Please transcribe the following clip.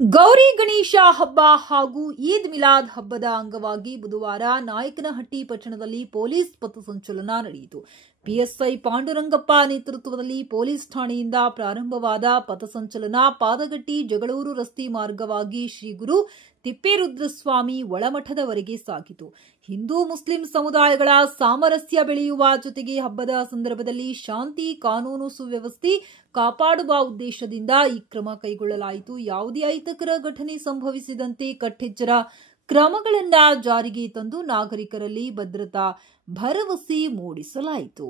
ಗೌರಿ ಗಣೇಶ ಹಬ್ಬ ಹಾಗೂ ಈದ್ ಮಿಲಾದ್ ಹಬ್ಬದ ಅಂಗವಾಗಿ ಬುಧವಾರ ನಾಯಕನಹಟ್ಟಿ ಪಟ್ಟಣದಲ್ಲಿ ಪೊಲೀಸ್ ಪಥಸಂಚಲನ ನಡೆಯಿತು. ಪಿಎಸ್ಐ ಪಾಂಡುರಂಗಪ್ಪ ನೇತೃತ್ವದಲ್ಲಿ ಪೊಲೀಸ್ ಠಾಣೆಯಿಂದ ಪ್ರಾರಂಭವಾದ ಪಥಸಂಚಲನ ಪಾದಗಟ್ಟಿ ಜಗಳೂರು ರಸ್ತೆ ಮಾರ್ಗವಾಗಿ ಶ್ರೀ ಗುರು ತಿಪ್ಪೇರುದ್ರಸ್ವಾಮಿ ಒಳಮಠದವರೆಗೆ ಸಾಗಿತು. ಹಿಂದೂ ಮುಸ್ಲಿಂ ಸಮುದಾಯಗಳ ಸಾಮರಸ್ಯ ಬೆಳೆಯುವ ಜೊತೆಗೆ ಹಬ್ಬದ ಸಂದರ್ಭದಲ್ಲಿ ಶಾಂತಿ ಕಾನೂನು ಸುವ್ಯವಸ್ಥೆ ಕಾಪಾಡುವ ಉದ್ದೇಶದಿಂದ ಈ ಕ್ರಮ ಕೈಗೊಳ್ಳಲಾಯಿತು. ಯಾವುದೇ ಅಹಿತಕರ ಘಟನೆ ಸಂಭವಿಸಿದಂತೆ ಕಟ್ಟೆಚ್ಚರ ಕ್ರಮಗಳನ್ನು ಜಾರಿಗೆ ತಂದು ನಾಗರಿಕರಲ್ಲಿ ಭದ್ರತಾ ಭರವಸೆ ಮೂಡಿಸಲಾಯಿತು.